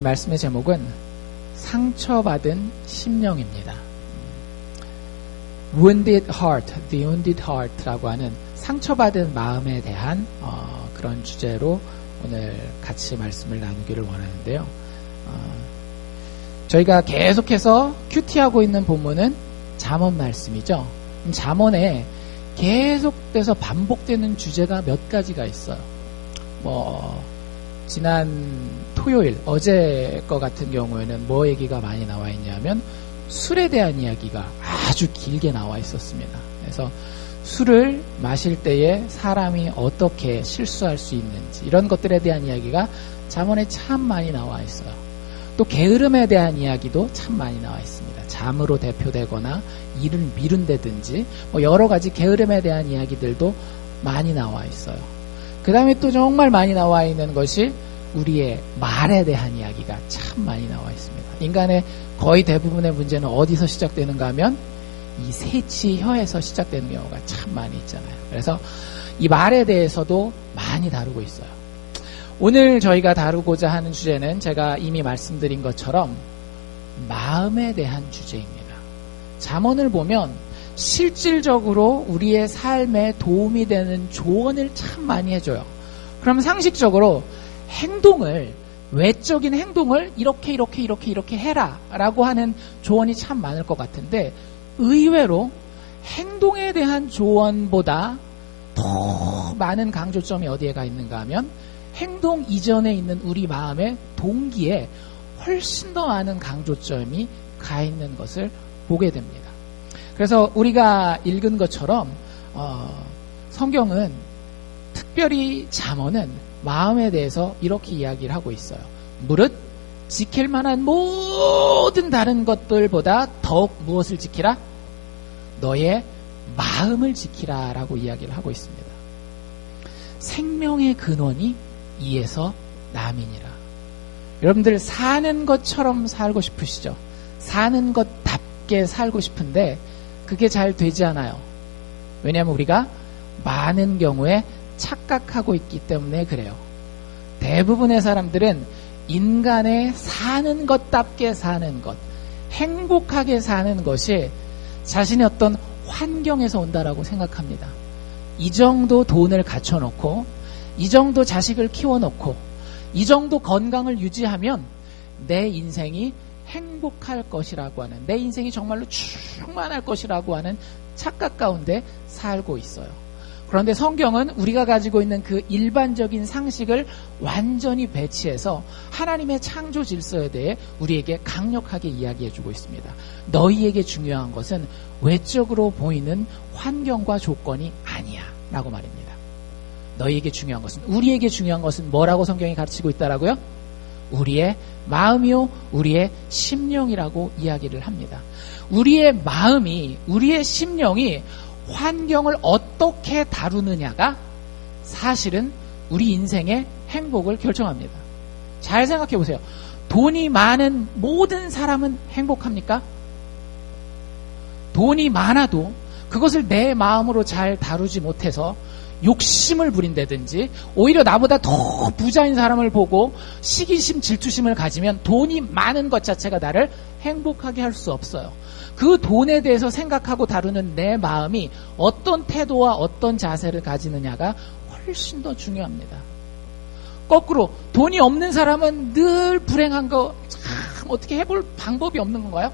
말씀의 제목은 상처받은 심령입니다. Wounded Heart, The Wounded Heart라고 하는 상처받은 마음에 대한 그런 주제로 오늘 같이 말씀을 나누기를 원하는데요. 저희가 계속해서 큐티하고 있는 본문은 잠언 말씀이죠. 잠언에 계속돼서 반복되는 주제가 몇 가지가 있어요. 지난 토요일, 어제 거 같은 경우에는 뭐 얘기가 많이 나와 있냐면 술에 대한 이야기가 아주 길게 나와 있었습니다. 그래서 술을 마실 때에 사람이 어떻게 실수할 수 있는지 이런 것들에 대한 이야기가 잠언에 참 많이 나와 있어요. 또 게으름에 대한 이야기도 참 많이 나와 있습니다. 잠으로 대표되거나 일을 미룬다든지 여러 가지 게으름에 대한 이야기들도 많이 나와 있어요. 그 다음에 또 정말 많이 나와 있는 것이 우리의 말에 대한 이야기가 참 많이 나와 있습니다. 인간의 거의 대부분의 문제는 어디서 시작되는가 하면 이 세치 혀에서 시작되는 경우가 참 많이 있잖아요. 그래서 이 말에 대해서도 많이 다루고 있어요. 오늘 저희가 다루고자 하는 주제는 제가 이미 말씀드린 것처럼 마음에 대한 주제입니다. 잠언을 보면 실질적으로 우리의 삶에 도움이 되는 조언을 참 많이 해줘요. 그럼 상식적으로 행동을, 외적인 행동을 이렇게 해라 라고 하는 조언이 참 많을 것 같은데 의외로 행동에 대한 조언보다 더 많은 강조점이 어디에 가 있는가 하면 행동 이전에 있는 우리 마음의 동기에 훨씬 더 많은 강조점이 가 있는 것을 보게 됩니다. 그래서 우리가 읽은 것처럼 성경은 특별히 잠언은 마음에 대해서 이렇게 이야기를 하고 있어요. 무릇 지킬 만한 모든 다른 것들보다 더욱 무엇을 지키라? 너의 마음을 지키라 라고 이야기를 하고 있습니다. 생명의 근원이 이에서 남이니라. 여러분들 사는 것처럼 살고 싶으시죠? 사는 것답게 살고 싶은데 그게 잘 되지 않아요. 왜냐하면 우리가 많은 경우에 착각하고 있기 때문에 그래요. 대부분의 사람들은 인간의 사는 것답게 사는 것, 행복하게 사는 것이 자신의 어떤 환경에서 온다라고 생각합니다. 이 정도 돈을 갖춰놓고 이 정도 자식을 키워놓고 이 정도 건강을 유지하면 내 인생이 행복할 것이라고 하는, 내 인생이 정말로 충만할 것이라고 하는 착각 가운데 살고 있어요. 그런데 성경은 우리가 가지고 있는 그 일반적인 상식을 완전히 배치해서 하나님의 창조 질서에 대해 우리에게 강력하게 이야기해주고 있습니다. 너희에게 중요한 것은 외적으로 보이는 환경과 조건이 아니야 라고 말입니다. 너희에게 중요한 것은, 우리에게 중요한 것은 뭐라고 성경이 가르치고 있다라고요? 우리의 마음이요 우리의 심령이라고 이야기를 합니다. 우리의 마음이, 우리의 심령이 환경을 어떻게 다루느냐가 사실은 우리 인생의 행복을 결정합니다. 잘 생각해 보세요. 돈이 많은 모든 사람은 행복합니까? 돈이 많아도 그것을 내 마음으로 잘 다루지 못해서 욕심을 부린다든지 오히려 나보다 더 부자인 사람을 보고 시기심, 질투심을 가지면 돈이 많은 것 자체가 나를 행복하게 할 수 없어요. 그 돈에 대해서 생각하고 다루는 내 마음이 어떤 태도와 어떤 자세를 가지느냐가 훨씬 더 중요합니다. 거꾸로 돈이 없는 사람은 늘 불행한 거 참 어떻게 해볼 방법이 없는 건가요?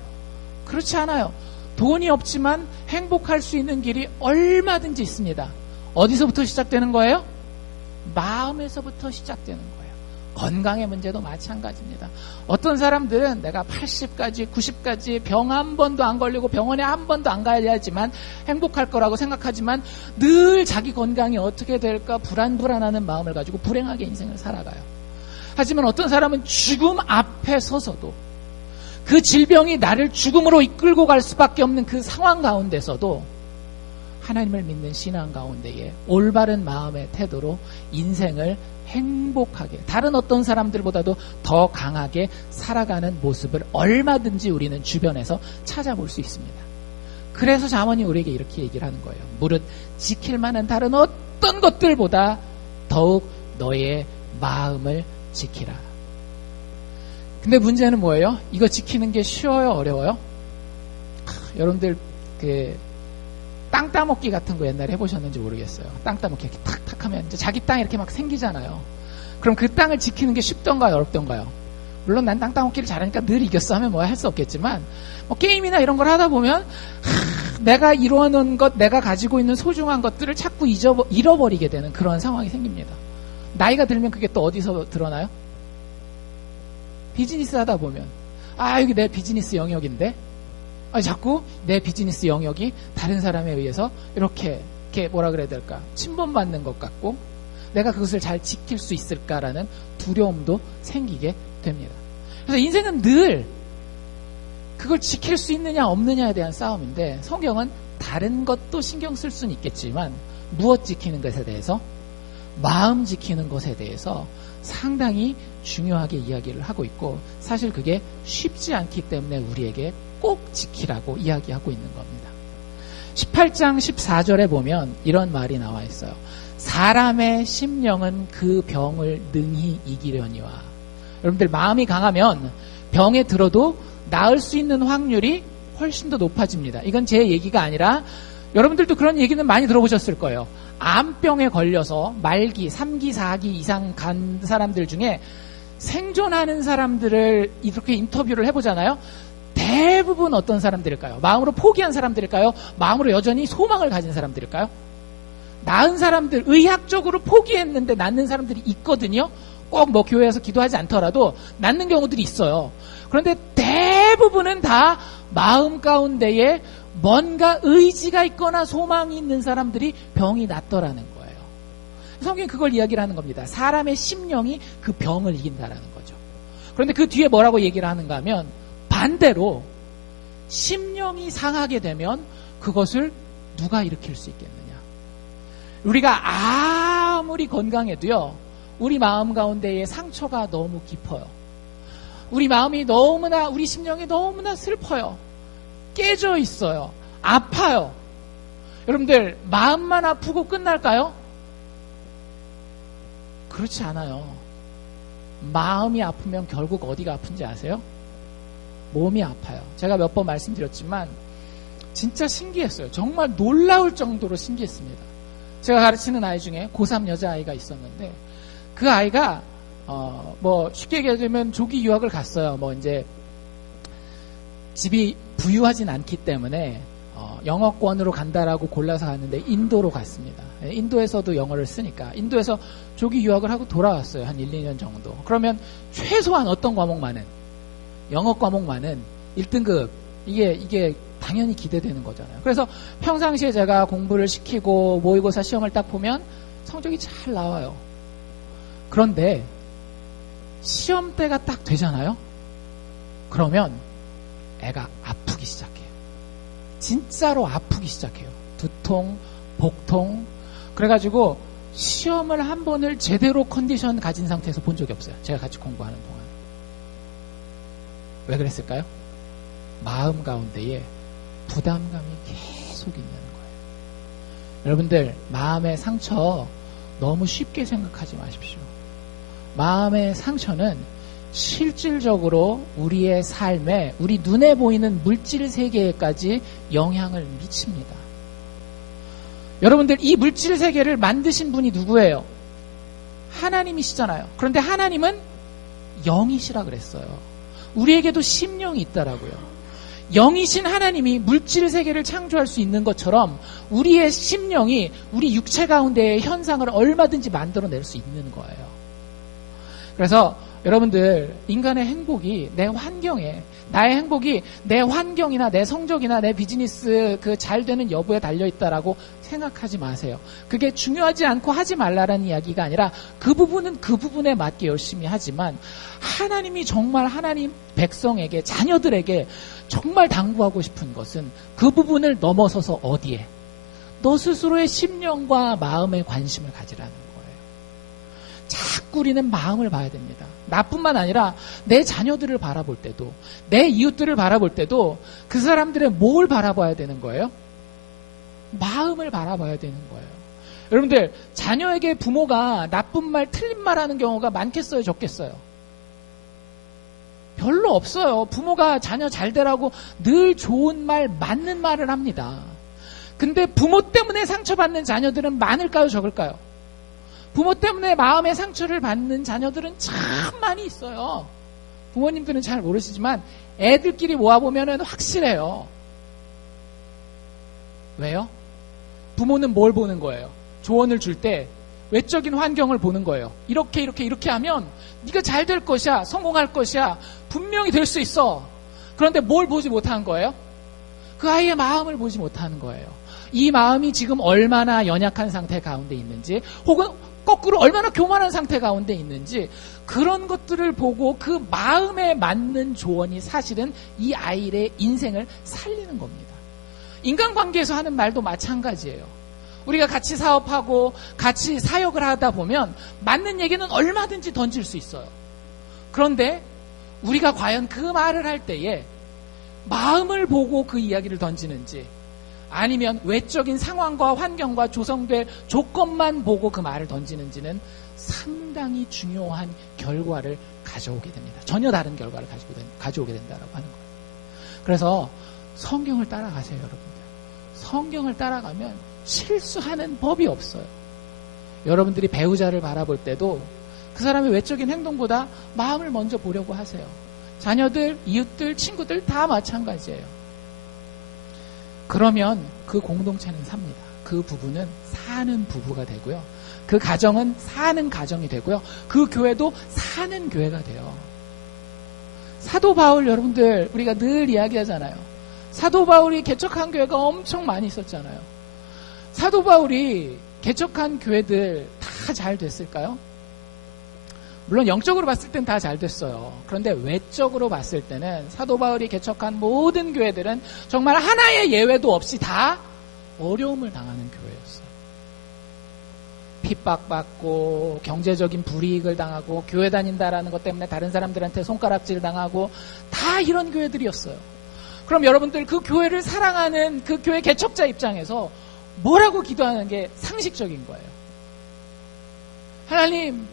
그렇지 않아요. 돈이 없지만 행복할 수 있는 길이 얼마든지 있습니다. 어디서부터 시작되는 거예요? 마음에서부터 시작되는 거예요. 건강의 문제도 마찬가지입니다. 어떤 사람들은 내가 80까지 90까지 병 한 번도 안 걸리고 병원에 한 번도 안 가야지만 행복할 거라고 생각하지만 늘 자기 건강이 어떻게 될까 불안하는 마음을 가지고 불행하게 인생을 살아가요. 하지만 어떤 사람은 죽음 앞에 서서도 그 질병이 나를 죽음으로 이끌고 갈 수밖에 없는 그 상황 가운데서도 하나님을 믿는 신앙 가운데에 올바른 마음의 태도로 인생을 행복하게, 다른 어떤 사람들보다도 더 강하게 살아가는 모습을 얼마든지 우리는 주변에서 찾아볼 수 있습니다. 그래서 잠언이 우리에게 이렇게 얘기를 하는 거예요. 무릇 지킬 만한 다른 어떤 것들보다 더욱 너의 마음을 지키라. 근데 문제는 뭐예요? 이거 지키는 게 쉬워요? 어려워요? 여러분들 땅 따먹기 같은 거 옛날에 해보셨는지 모르겠어요. 땅 따먹기 이렇게 탁탁 하면 이제 자기 땅이 이렇게 막 생기잖아요. 그럼 그 땅을 지키는 게 쉽던가요? 어렵던가요? 물론 난 땅 따먹기를 잘하니까 늘 이겼어 하면 뭐야 할 수 없겠지만 뭐 게임이나 이런 걸 하다 보면 내가 이루어놓은 것, 내가 가지고 있는 소중한 것들을 자꾸 잃어버리게 되는 그런 상황이 생깁니다. 나이가 들면 그게 또 어디서 드러나요? 비즈니스 하다 보면 여기 내 비즈니스 영역인데 자꾸 내 비즈니스 영역이 다른 사람에 의해서 이렇게 뭐라 그래야 될까 침범받는 것 같고 내가 그것을 잘 지킬 수 있을까라는 두려움도 생기게 됩니다. 그래서 인생은 늘 그걸 지킬 수 있느냐 없느냐에 대한 싸움인데 성경은 다른 것도 신경 쓸 수는 있겠지만 무엇 지키는 것에 대해서 마음 지키는 것에 대해서 상당히 중요하게 이야기를 하고 있고 사실 그게 쉽지 않기 때문에 우리에게 꼭 지키라고 이야기하고 있는 겁니다. 18장 14절에 보면 이런 말이 나와 있어요. 사람의 심령은 그 병을 능히 이기려니와. 여러분들 마음이 강하면 병에 들어도 나을 수 있는 확률이 훨씬 더 높아집니다. 이건 제 얘기가 아니라 여러분들도 그런 얘기는 많이 들어보셨을 거예요. 암병에 걸려서 말기, 3기, 4기 이상 간 사람들 중에 생존하는 사람들을 이렇게 인터뷰를 해보잖아요. 대부분 어떤 사람들일까요? 마음으로 포기한 사람들일까요? 마음으로 여전히 소망을 가진 사람들일까요? 나은 사람들, 의학적으로 포기했는데 낫는 사람들이 있거든요. 꼭 뭐 교회에서 기도하지 않더라도 낫는 경우들이 있어요. 그런데 대부분은 다 마음 가운데에 뭔가 의지가 있거나 소망이 있는 사람들이 병이 낫더라는 거예요. 성경이 그걸 이야기를 하는 겁니다. 사람의 심령이 그 병을 이긴다라는 거죠. 그런데 그 뒤에 뭐라고 얘기를 하는가 하면 반대로 심령이 상하게 되면 그것을 누가 일으킬 수 있겠느냐. 우리가 아무리 건강해도요. 우리 마음 가운데에 상처가 너무 깊어요. 우리 마음이 너무나 우리 심령이 너무나 슬퍼요. 깨져 있어요. 아파요. 여러분들 마음만 아프고 끝날까요? 그렇지 않아요. 마음이 아프면 결국 어디가 아픈지 아세요? 몸이 아파요. 제가 몇 번 말씀드렸지만 진짜 신기했어요. 정말 놀라울 정도로 신기했습니다. 제가 가르치는 아이 중에 고3 여자아이가 있었는데 그 아이가 뭐 쉽게 얘기하자면 조기 유학을 갔어요. 뭐 이제 집이 부유하진 않기 때문에 영어권으로 간다라고 골라서 갔는데 인도로 갔습니다. 인도에서도 영어를 쓰니까 인도에서 조기 유학을 하고 돌아왔어요. 한 1, 2년 정도. 그러면 최소한 어떤 과목만은 영어 과목만은 1등급 이게 당연히 기대되는 거잖아요. 그래서 평상시에 제가 공부를 시키고 모의고사 시험을 딱 보면 성적이 잘 나와요. 그런데 시험 때가 딱 되잖아요. 그러면 애가 아프기 시작해요. 진짜로 아프기 시작해요. 두통, 복통. 그래가지고 시험을 한 번을 제대로 컨디션 가진 상태에서 본 적이 없어요. 제가 같이 공부하는 동안. 왜 그랬을까요? 마음 가운데에 부담감이 계속 있는 거예요. 여러분들 마음의 상처 너무 쉽게 생각하지 마십시오. 마음의 상처는 실질적으로 우리의 삶에 우리 눈에 보이는 물질 세계에까지 영향을 미칩니다. 여러분들 이 물질 세계를 만드신 분이 누구예요? 하나님이시잖아요. 그런데 하나님은 영이시라 그랬어요. 우리에게도 심령이 있다라고요. 영이신 하나님이 물질 세계를 창조할 수 있는 것처럼 우리의 심령이 우리 육체 가운데의 현상을 얼마든지 만들어낼 수 있는 거예요. 그래서 여러분들 인간의 행복이 내 환경에 나의 행복이 내 환경이나 내 성적이나 내 비즈니스 그 잘 되는 여부에 달려있다라고 생각하지 마세요. 그게 중요하지 않고 하지 말라라는 이야기가 아니라 그 부분은 그 부분에 맞게 열심히 하지만 하나님이 정말 하나님 백성에게 자녀들에게 정말 당부하고 싶은 것은 그 부분을 넘어서서 어디에? 너 스스로의 심령과 마음에 관심을 가지라는 거예요. 자꾸 우리는 마음을 봐야 됩니다. 나뿐만 아니라 내 자녀들을 바라볼 때도 내 이웃들을 바라볼 때도 그 사람들의 뭘 바라봐야 되는 거예요? 마음을 바라봐야 되는 거예요. 여러분들 자녀에게 부모가 나쁜 말 틀린 말 하는 경우가 많겠어요 적겠어요? 별로 없어요. 부모가 자녀 잘 되라고 늘 좋은 말, 맞는 말을 합니다. 근데 부모 때문에 상처받는 자녀들은 많을까요, 적을까요? 부모 때문에 마음의 상처를 받는 자녀들은 참 많이 있어요. 부모님들은 잘 모르시지만 애들끼리 모아보면 확실해요. 왜요? 부모는 뭘 보는 거예요? 조언을 줄 때 외적인 환경을 보는 거예요. 이렇게 하면 네가 잘 될 것이야, 성공할 것이야, 분명히 될 수 있어. 그런데 뭘 보지 못한 거예요? 그 아이의 마음을 보지 못하는 거예요. 이 마음이 지금 얼마나 연약한 상태 가운데 있는지, 혹은 거꾸로 얼마나 교만한 상태 가운데 있는지, 그런 것들을 보고 그 마음에 맞는 조언이 사실은 이 아이의 인생을 살리는 겁니다. 인간관계에서 하는 말도 마찬가지예요. 우리가 같이 사업하고 같이 사역을 하다 보면 맞는 얘기는 얼마든지 던질 수 있어요. 그런데 우리가 과연 그 말을 할 때에 마음을 보고 그 이야기를 던지는지, 아니면 외적인 상황과 환경과 조성될 조건만 보고 그 말을 던지는지는 상당히 중요한 결과를 가져오게 됩니다. 전혀 다른 결과를 가져오게 된다고 하는 거예요. 그래서 성경을 따라가세요, 여러분들. 성경을 따라가면 실수하는 법이 없어요. 여러분들이 배우자를 바라볼 때도 그 사람의 외적인 행동보다 마음을 먼저 보려고 하세요. 자녀들, 이웃들, 친구들 다 마찬가지예요. 그러면 그 공동체는 삽니다. 그 부부는 사는 부부가 되고요. 그 가정은 사는 가정이 되고요. 그 교회도 사는 교회가 돼요. 사도 바울, 여러분들 우리가 늘 이야기하잖아요. 사도 바울이 개척한 교회가 엄청 많이 있었잖아요. 사도 바울이 개척한 교회들 다 잘 됐을까요? 물론 영적으로 봤을 땐 다 잘 됐어요. 그런데 외적으로 봤을 때는 사도 바울이 개척한 모든 교회들은 정말 하나의 예외도 없이 다 어려움을 당하는 교회였어요. 핍박받고 경제적인 불이익을 당하고 교회 다닌다라는 것 때문에 다른 사람들한테 손가락질 당하고 다 이런 교회들이었어요. 그럼 여러분들 그 교회를 사랑하는 그 교회 개척자 입장에서 뭐라고 기도하는 게 상식적인 거예요? 하나님,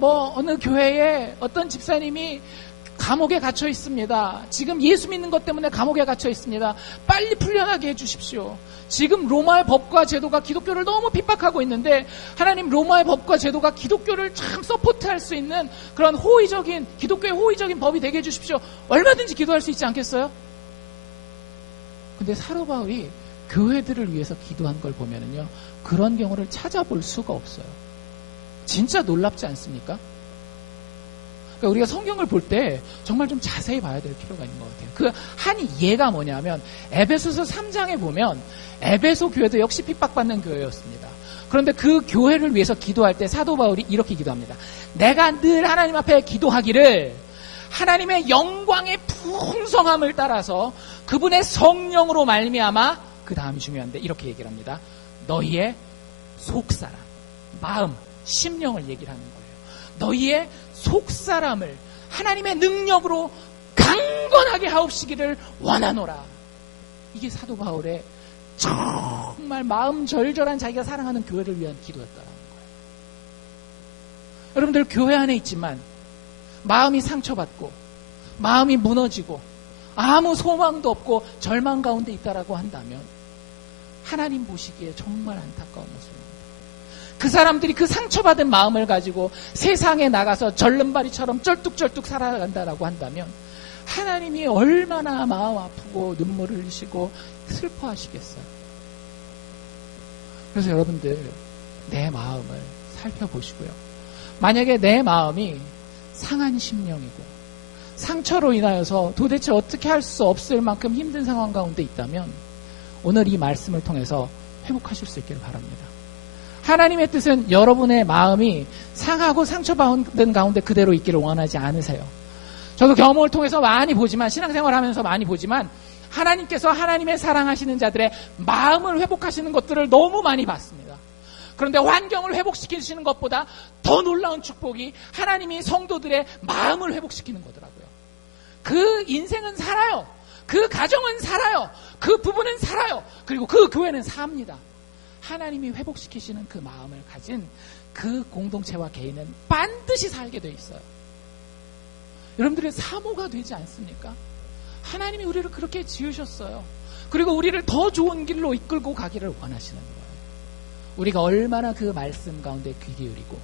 어느 교회에 어떤 집사님이 감옥에 갇혀 있습니다. 지금 예수 믿는 것 때문에 감옥에 갇혀 있습니다. 빨리 풀려나게 해주십시오. 지금 로마의 법과 제도가 기독교를 너무 핍박하고 있는데, 하나님, 로마의 법과 제도가 기독교를 참 서포트할 수 있는 그런 기독교의 호의적인 법이 되게 해주십시오. 얼마든지 기도할 수 있지 않겠어요? 근데 사도 바울이 교회들을 위해서 기도한 걸 보면은요, 그런 경우를 찾아볼 수가 없어요. 진짜 놀랍지 않습니까? 그러니까 우리가 성경을 볼 때 정말 좀 자세히 봐야 될 필요가 있는 것 같아요. 그 한 예가 뭐냐면, 에베소서 3장에 보면 에베소 교회도 역시 핍박받는 교회였습니다. 그런데 그 교회를 위해서 기도할 때 사도 바울이 이렇게 기도합니다. 내가 늘 하나님 앞에 기도하기를 하나님의 영광의 풍성함을 따라서 그분의 성령으로 말미암아, 그 다음이 중요한데 이렇게 얘기를 합니다. 너희의 속사람, 마음, 심령을 얘기를 하는 거예요. 너희의 속사람을 하나님의 능력으로 강건하게 하옵시기를 원하노라. 이게 사도 바울의 정말 마음 절절한 자기가 사랑하는 교회를 위한 기도였다는 거예요. 여러분들 교회 안에 있지만 마음이 상처받고 마음이 무너지고 아무 소망도 없고 절망 가운데 있다라고 한다면 하나님 보시기에 정말 안타까운 모습입니다. 그 사람들이 그 상처받은 마음을 가지고 세상에 나가서 절름발이처럼 쩔뚝쩔뚝 살아간다라고 한다면 하나님이 얼마나 마음 아프고 눈물을 흘리시고 슬퍼하시겠어요. 그래서 여러분들 내 마음을 살펴보시고요. 만약에 내 마음이 상한 심령이고 상처로 인하여서 도대체 어떻게 할 수 없을 만큼 힘든 상황 가운데 있다면 오늘 이 말씀을 통해서 회복하실 수 있기를 바랍니다. 하나님의 뜻은 여러분의 마음이 상하고 상처받은 가운데 그대로 있기를 원하지 않으세요. 저도 경험을 통해서 많이 보지만, 신앙생활 하면서 많이 보지만, 하나님께서 하나님의 사랑하시는 자들의 마음을 회복하시는 것들을 너무 많이 봤습니다. 그런데 환경을 회복시키시는 것보다 더 놀라운 축복이 하나님이 성도들의 마음을 회복시키는 거더라고요. 그 인생은 살아요. 그 가정은 살아요. 그 부부는 살아요. 그리고 그 교회는 삽니다. 하나님이 회복시키시는 그 마음을 가진 그 공동체와 개인은 반드시 살게 돼 있어요. 여러분들의 사모가 되지 않습니까? 하나님이 우리를 그렇게 지으셨어요. 그리고 우리를 더 좋은 길로 이끌고 가기를 원하시는 거예요. 우리가 얼마나 그 말씀 가운데 귀 기울이고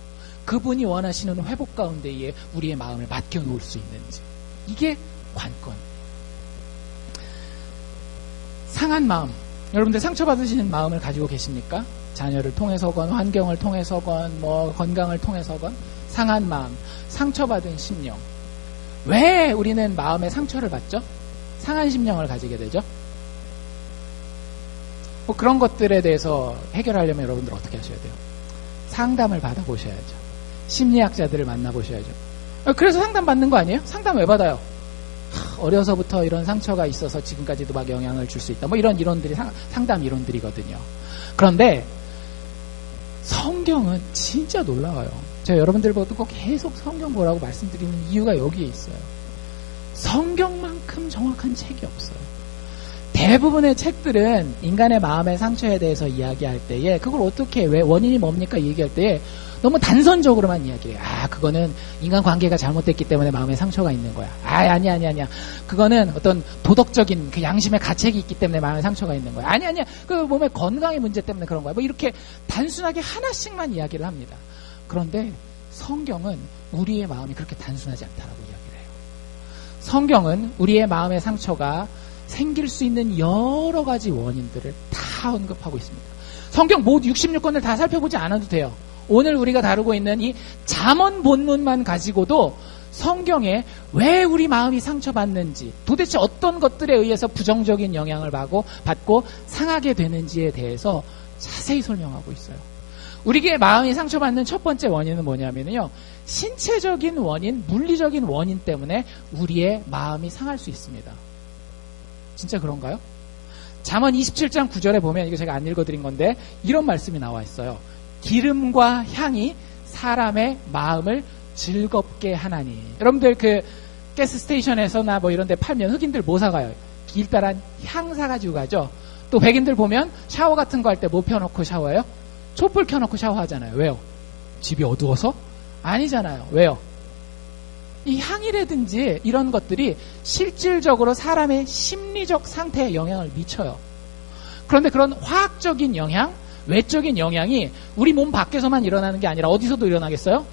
그분이 원하시는 회복 가운데에 우리의 마음을 맡겨놓을 수 있는지, 이게 관건. 상한 마음, 여러분들 상처받으시는 마음을 가지고 계십니까? 자녀를 통해서건 환경을 통해서건 뭐 건강을 통해서건 상한 마음, 상처받은 심령. 왜 우리는 마음에 상처를 받죠? 상한 심령을 가지게 되죠? 뭐 그런 것들에 대해서 해결하려면 여러분들 어떻게 하셔야 돼요? 상담을 받아보셔야죠. 심리학자들을 만나보셔야죠. 그래서 상담 받는 거 아니에요? 상담 왜 받아요? 어려서부터 이런 상처가 있어서 지금까지도 막 영향을 줄 수 있다. 뭐 이런 이론들이 상담 이론들이거든요. 그런데 성경은 진짜 놀라워요. 제가 여러분들 보고 계속 성경 보라고 말씀드리는 이유가 여기에 있어요. 성경만큼 정확한 책이 없어요. 대부분의 책들은 인간의 마음의 상처에 대해서 이야기할 때에 그걸 어떻게, 왜, 원인이 뭡니까 얘기할 때에 너무 단선적으로만 이야기해요. 그거는 인간관계가 잘못됐기 때문에 마음에 상처가 있는 거야. 아니야. 그거는 어떤 도덕적인 그 양심의 가책이 있기 때문에 마음에 상처가 있는 거야. 아니야. 그 몸의 건강의 문제 때문에 그런 거야. 뭐 이렇게 단순하게 하나씩만 이야기를 합니다. 그런데 성경은 우리의 마음이 그렇게 단순하지 않다라고 이야기를 해요. 성경은 우리의 마음의 상처가 생길 수 있는 여러 가지 원인들을 다 언급하고 있습니다. 성경 모두 66권을 다 살펴보지 않아도 돼요. 오늘 우리가 다루고 있는 이 잠언 본문만 가지고도 성경에 왜 우리 마음이 상처받는지, 도대체 어떤 것들에 의해서 부정적인 영향을 받고 상하게 되는지에 대해서 자세히 설명하고 있어요. 우리의 마음이 상처받는 첫 번째 원인은 뭐냐면요, 신체적인 원인, 물리적인 원인 때문에 우리의 마음이 상할 수 있습니다. 진짜 그런가요? 잠언 27장 9절에 보면, 이거 제가 안 읽어드린 건데 이런 말씀이 나와 있어요. 기름과 향이 사람의 마음을 즐겁게 하나니. 여러분들 그 가스스테이션에서나 뭐 이런 데 팔면 흑인들 뭐 사가요? 길다란 향 사가지고 가죠. 또 백인들 보면 샤워 같은 거 할 때 뭐 펴놓고 샤워해요? 촛불 켜놓고 샤워하잖아요. 왜요? 집이 어두워서? 아니잖아요. 왜요? 이 향이라든지 이런 것들이 실질적으로 사람의 심리적 상태에 영향을 미쳐요. 그런데 그런 화학적인 영향, 외적인 영향이 우리 몸 밖에서만 일어나는 게 아니라 어디서도 일어나겠어요?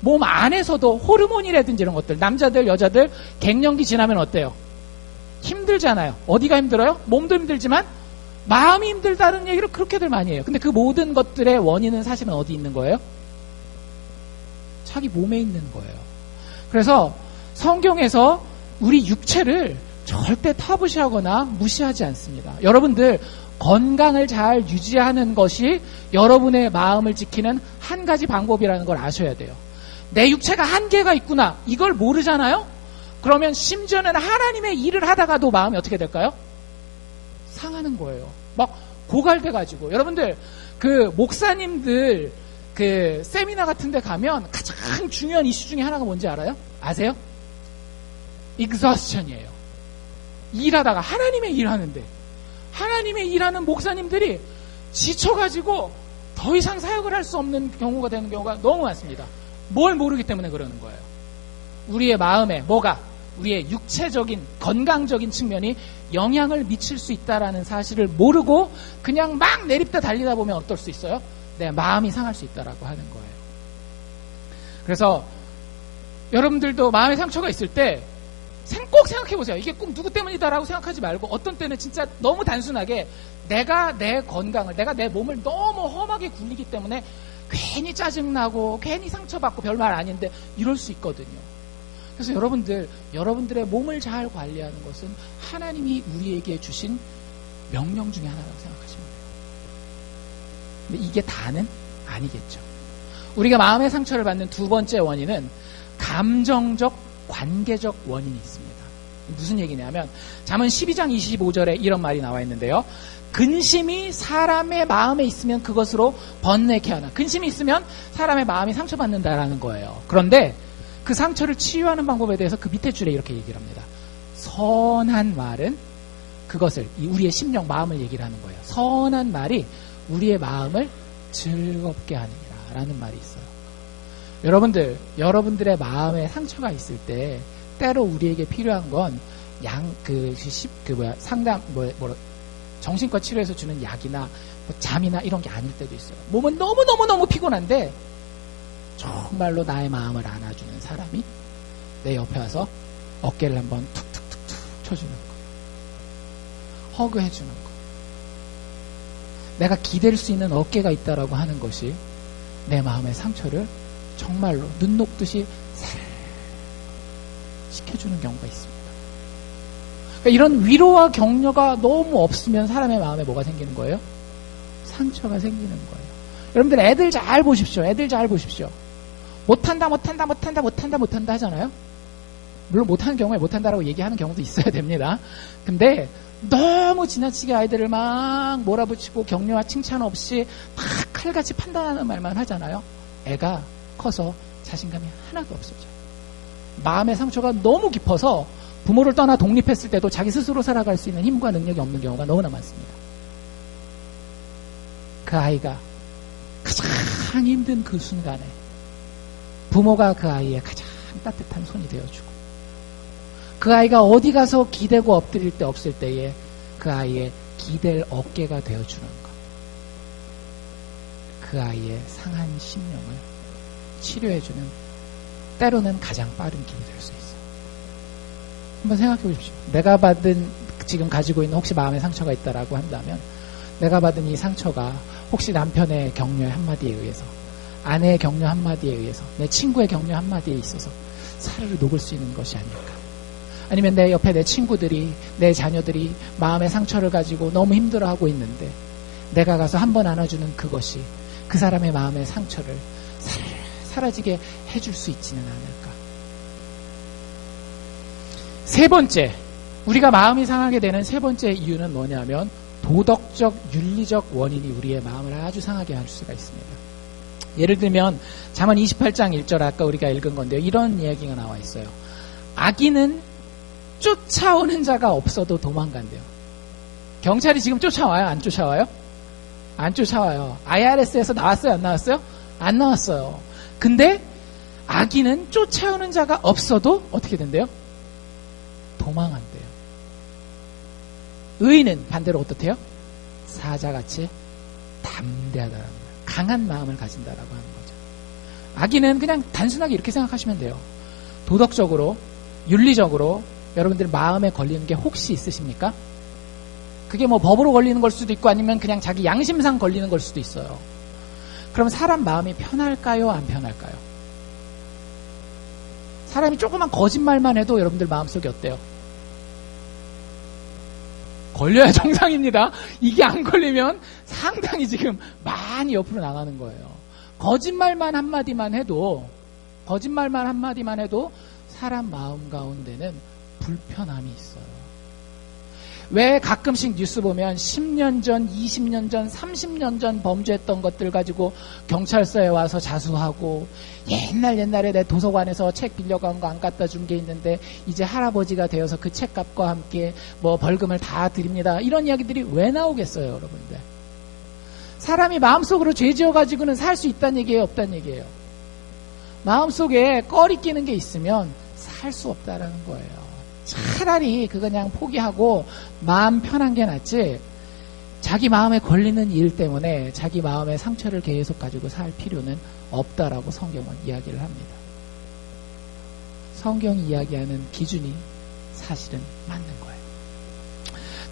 몸 안에서도 호르몬이라든지 이런 것들, 남자들, 여자들 갱년기 지나면 어때요? 힘들잖아요. 어디가 힘들어요? 몸도 힘들지만 마음이 힘들다는 얘기를 그렇게들 많이 해요. 근데 그 모든 것들의 원인은 사실은 어디 있는 거예요? 자기 몸에 있는 거예요. 그래서 성경에서 우리 육체를 절대 타부시하거나 무시하지 않습니다. 여러분들 건강을 잘 유지하는 것이 여러분의 마음을 지키는 한 가지 방법이라는 걸 아셔야 돼요. 내 육체가 한계가 있구나, 이걸 모르잖아요? 그러면 심지어는 하나님의 일을 하다가도 마음이 어떻게 될까요? 상하는 거예요. 막 고갈돼가지고. 여러분들 그 목사님들 그 세미나 같은 데 가면 가장 중요한 이슈 중에 하나가 뭔지 알아요? 아세요? exhaustion이에요. 일하다가, 하나님의 일하는데 하나님의 일하는 목사님들이 지쳐가지고 더 이상 사역을 할 수 없는 경우가 되는 경우가 너무 많습니다. 뭘 모르기 때문에 그러는 거예요. 우리의 마음에 뭐가, 우리의 육체적인 건강적인 측면이 영향을 미칠 수 있다라는 사실을 모르고 그냥 막 내립다 달리다 보면 어떨 수 있어요? 내 마음이 상할 수 있다라고 하는 거예요. 그래서 여러분들도 마음의 상처가 있을 때 꼭 생각해 보세요. 이게 꼭 누구 때문이다라고 생각하지 말고, 어떤 때는 진짜 너무 단순하게 내가 내 건강을, 내가 내 몸을 너무 험하게 굴리기 때문에 괜히 짜증나고 괜히 상처받고 별말 아닌데 이럴 수 있거든요. 그래서 여러분들의 몸을 잘 관리하는 것은 하나님이 우리에게 주신 명령 중에 하나라고 생각하시면 돼요. 근데 이게 다는 아니겠죠. 우리가 마음의 상처를 받는 두 번째 원인은 감정적, 관계적 원인이 있습니다. 무슨 얘기냐면 잠언 12장 25절에 이런 말이 나와 있는데요. 근심이 사람의 마음에 있으면 그것으로 번뇌케 하나. 근심이 있으면 사람의 마음이 상처받는다라는 거예요. 그런데 그 상처를 치유하는 방법에 대해서 그 밑에 줄에 이렇게 얘기를 합니다. 선한 말은 그것을, 우리의 심령, 마음을 얘기를 하는 거예요. 선한 말이 우리의 마음을 즐겁게 하느니라 라는 말이 있어요. 여러분들의 마음에 상처가 있을 때 때로 우리에게 필요한 건 정신과 치료에서 주는 약이나 잠이나 이런 게 아닐 때도 있어요. 몸은 너무 피곤한데 정말로 나의 마음을 안아주는 사람이 내 옆에 와서 어깨를 한번 툭툭툭툭 쳐주는 거, 허그해주는 거, 내가 기댈 수 있는 어깨가 있다라고 하는 것이 내 마음의 상처를 정말로 눈 녹듯이 살 시켜주는 경우가 있습니다. 그러니까 이런 위로와 격려가 너무 없으면 사람의 마음에 뭐가 생기는 거예요? 상처가 생기는 거예요. 여러분들 애들 잘 보십시오. 못한다 하잖아요. 물론 못하는 경우에 못한다라고 얘기하는 경우도 있어야 됩니다. 근데 너무 지나치게 아이들을 막 몰아붙이고 격려와 칭찬 없이 막 칼같이 판단하는 말만 하잖아요. 애가 커서 자신감이 하나도 없어져요. 마음의 상처가 너무 깊어서 부모를 떠나 독립했을 때도 자기 스스로 살아갈 수 있는 힘과 능력이 없는 경우가 너무나 많습니다. 그 아이가 가장 힘든 그 순간에 부모가 그 아이의 가장 따뜻한 손이 되어주고, 그 아이가 어디 가서 기대고 엎드릴 때 없을 때에 그 아이의 기댈 어깨가 되어주는 것, 그 아이의 상한 심령을 치료해주는 때로는 가장 빠른 길이 될 수 있어요. 한번 생각해 보십시오. 내가 지금 가지고 있는 혹시 마음의 상처가 있다라고 한다면, 내가 받은 이 상처가 혹시 남편의 격려의 한마디에 의해서, 아내의 격려 한마디에 의해서, 내 친구의 격려 한마디에 있어서 살을 녹을 수 있는 것이 아닐까. 아니면 내 옆에 내 친구들이, 내 자녀들이 마음의 상처를 가지고 너무 힘들어하고 있는데 내가 가서 한번 안아주는 그것이 그 사람의 마음의 상처를 사라지게 해줄 수 있지는 않을까. 세 번째, 우리가 마음이 상하게 되는 세 번째 이유는 뭐냐면 도덕적, 윤리적 원인이 우리의 마음을 아주 상하게 할 수가 있습니다. 예를 들면 잠언 28장 1절, 아까 우리가 읽은 건데요. 이런 이야기가 나와 있어요. 악인은 쫓아오는 자가 없어도 도망간대요. 경찰이 지금 쫓아와요? 안 쫓아와요? 안 쫓아와요. IRS에서 나왔어요? 안 나왔어요? 안 나왔어요. 근데 악인은 쫓아오는 자가 없어도 어떻게 된대요? 도망한대요. 의인은 반대로 어떻대요? 사자같이 담대하다라는 거예요. 강한 마음을 가진다라고 하는 거죠. 악인은 그냥 단순하게 이렇게 생각하시면 돼요. 도덕적으로, 윤리적으로 여러분들 마음에 걸리는 게 혹시 있으십니까? 그게 뭐 법으로 걸리는 걸 수도 있고 아니면 그냥 자기 양심상 걸리는 걸 수도 있어요. 그럼 사람 마음이 편할까요? 안 편할까요? 사람이 조그만 거짓말만 해도 여러분들 마음속이 어때요? 걸려야 정상입니다. 이게 안 걸리면 상당히 지금 많이 옆으로 나가는 거예요. 거짓말만 한마디만 해도 사람 마음 가운데는 불편함이 있어요. 왜 가끔씩 뉴스 보면 10년 전, 20년 전, 30년 전 범죄했던 것들 가지고 경찰서에 와서 자수하고, 옛날에 내 도서관에서 책 빌려간 거 안 갖다 준 게 있는데 이제 할아버지가 되어서 그 책값과 함께 뭐 벌금을 다 드립니다. 이런 이야기들이 왜 나오겠어요, 여러분들? 사람이 마음속으로 죄 지어가지고는 살 수 있다는 얘기예요, 없다는 얘기예요? 마음속에 꺼리 끼는 게 있으면 살 수 없다라는 거예요. 차라리 그거 그냥 포기하고 마음 편한 게 낫지, 자기 마음에 걸리는 일 때문에 자기 마음의 상처를 계속 가지고 살 필요는 없다라고 성경은 이야기를 합니다. 성경이 이야기하는 기준이 사실은 맞는 거예요.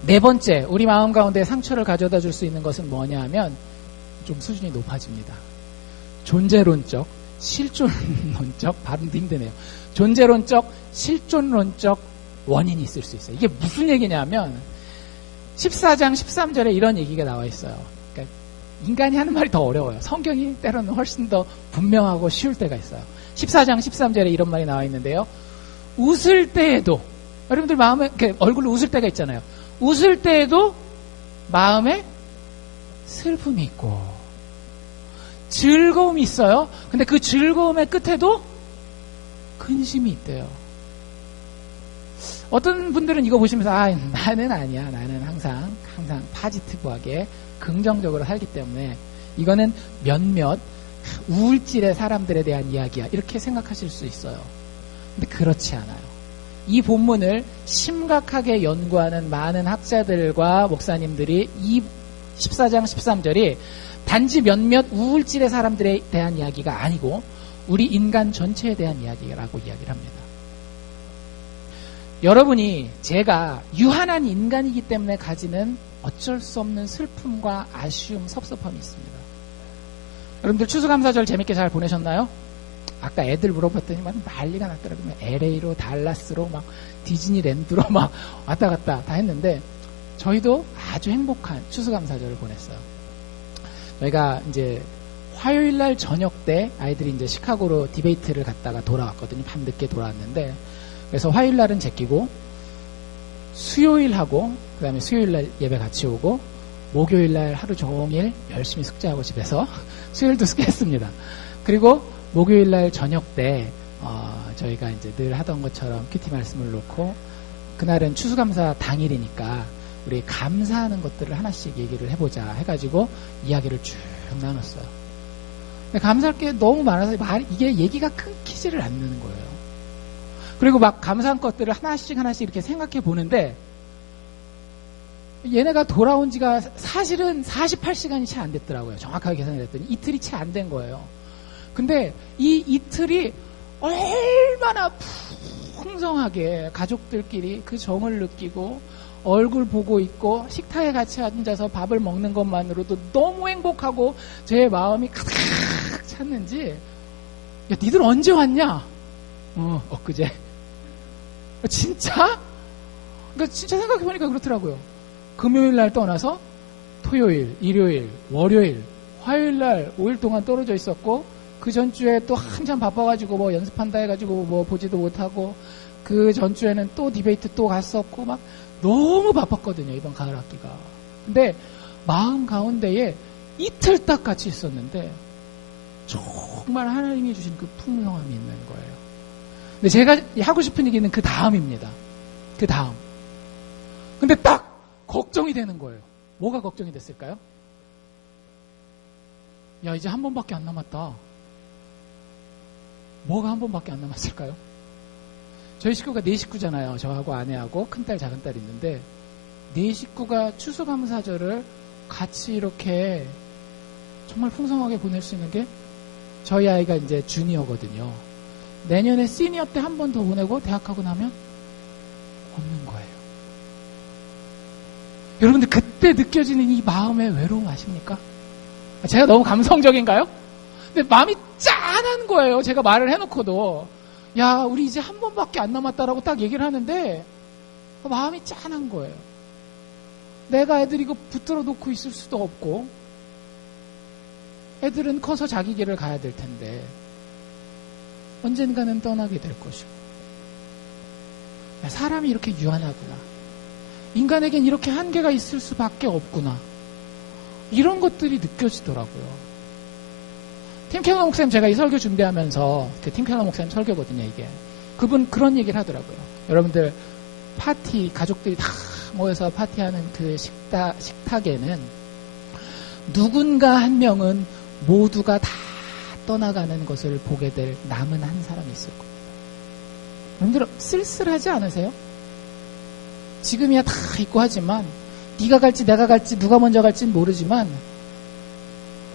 네 번째, 우리 마음 가운데 상처를 가져다 줄 수 있는 것은 뭐냐 하면 좀 수준이 높아집니다. 존재론적, 실존론적, 발음도 힘드네요. 존재론적, 실존론적 원인이 있을 수 있어요. 이게 무슨 얘기냐면 14장 13절에 이런 얘기가 나와 있어요. 그러니까 인간이 하는 말이 더 어려워요. 성경이 때로는 훨씬 더 분명하고 쉬울 때가 있어요. 14장 13절에 이런 말이 나와 있는데요. 웃을 때에도, 여러분들 마음에 얼굴로 웃을 때가 있잖아요. 웃을 때에도 마음에 슬픔이 있고 즐거움이 있어요. 근데 그 즐거움의 끝에도 근심이 있대요. 어떤 분들은 이거 보시면서 나는 아니야. 나는 항상 파지티브하게 긍정적으로 살기 때문에 이거는 몇몇 우울질의 사람들에 대한 이야기야. 이렇게 생각하실 수 있어요. 근데 그렇지 않아요. 이 본문을 심각하게 연구하는 많은 학자들과 목사님들이 이 14장 13절이 단지 몇몇 우울질의 사람들에 대한 이야기가 아니고 우리 인간 전체에 대한 이야기라고 이야기를 합니다. 여러분이 제가 유한한 인간이기 때문에 가지는 어쩔 수 없는 슬픔과 아쉬움, 섭섭함이 있습니다. 여러분들 추수감사절 재밌게 잘 보내셨나요? 아까 애들 물어봤더니 막 난리가 났더라고요. LA로 달라스로 막 디즈니랜드로 막 왔다 갔다 다 했는데 저희도 아주 행복한 추수감사절을 보냈어요. 저희가 이제 화요일 날 저녁 때 아이들이 이제 시카고로 디베이트를 갔다가 돌아왔거든요. 밤늦게 돌아왔는데 그래서 화요일 날은 제끼고 수요일 하고 그다음에 수요일 날 예배 같이 오고 목요일 날 하루 종일 열심히 숙제하고 집에서 수요일도 숙제했습니다. 그리고 목요일 날 저녁 때 저희가 이제 늘 하던 것처럼 큐티 말씀을 놓고 그날은 추수감사 당일이니까 우리 감사하는 것들을 하나씩 얘기를 해보자 해가지고 이야기를 쭉 나눴어요. 근데 감사할 게 너무 많아서 이게 얘기가 끊기지를 않는 거예요. 그리고 막 감사한 것들을 하나씩 이렇게 생각해 보는데 얘네가 돌아온 지가 사실은 48시간이 채 안 됐더라고요. 정확하게 계산을 했더니 이틀이 채 안 된 거예요. 근데 이 이틀이 얼마나 풍성하게 가족들끼리 그 정을 느끼고 얼굴 보고 있고 식탁에 같이 앉아서 밥을 먹는 것만으로도 너무 행복하고 제 마음이 가득 찼는지 야 니들 언제 왔냐? 엊그제. 진짜? 그러니까 진짜 생각해보니까 그렇더라고요. 금요일 날 떠나서 토요일, 일요일, 월요일, 화요일 날 5일 동안 떨어져 있었고 그 전주에 또 한참 바빠가지고 뭐 연습한다 해가지고 뭐 보지도 못하고 그 전주에는 또 디베이트 또 갔었고 막 너무 바빴거든요. 이번 가을 학기가. 근데 마음 가운데에 이틀 딱 같이 있었는데 정말 하나님이 주신 그 풍성함이 있는 거예요. 근데 제가 하고 싶은 얘기는 그 다음입니다. 그 다음. 근데 딱 걱정이 되는 거예요. 뭐가 걱정이 됐을까요? 야 이제 한 번밖에 안 남았다. 뭐가 한 번밖에 안 남았을까요? 저희 식구가 4식구잖아요. 저하고 아내하고 큰딸 작은딸 있는데 4식구가 추수감사절을 같이 이렇게 정말 풍성하게 보낼 수 있는 게 저희 아이가 이제 주니어거든요. 내년에 시니어 때 한 번 더 보내고 대학하고 나면 없는 거예요. 여러분들 그때 느껴지는 이 마음의 외로움 아십니까? 제가 너무 감성적인가요? 근데 마음이 짠한 거예요. 제가 말을 해놓고도 야 우리 이제 한 번밖에 안 남았다라고 딱 얘기를 하는데 마음이 짠한 거예요. 내가 애들 이거 붙들어 놓고 있을 수도 없고 애들은 커서 자기 길을 가야 될 텐데 언젠가는 떠나게 될 것이고 야, 사람이 이렇게 유한하구나. 인간에겐 이렇게 한계가 있을 수밖에 없구나. 이런 것들이 느껴지더라고요. 팀 켈러 목사님 제가 이 설교 준비하면서 팀 켈러 목사님 설교거든요 이게. 그분 그런 얘기를 하더라고요. 여러분들 파티 가족들이 다 모여서 파티하는 그 식탁에는 누군가 한 명은 모두가 다 떠나가는 것을 보게 될 남은 한 사람이 있을 겁니다. 여러분들 쓸쓸하지 않으세요? 지금이야 다 있고 하지만 네가 갈지 내가 갈지 누가 먼저 갈지는 모르지만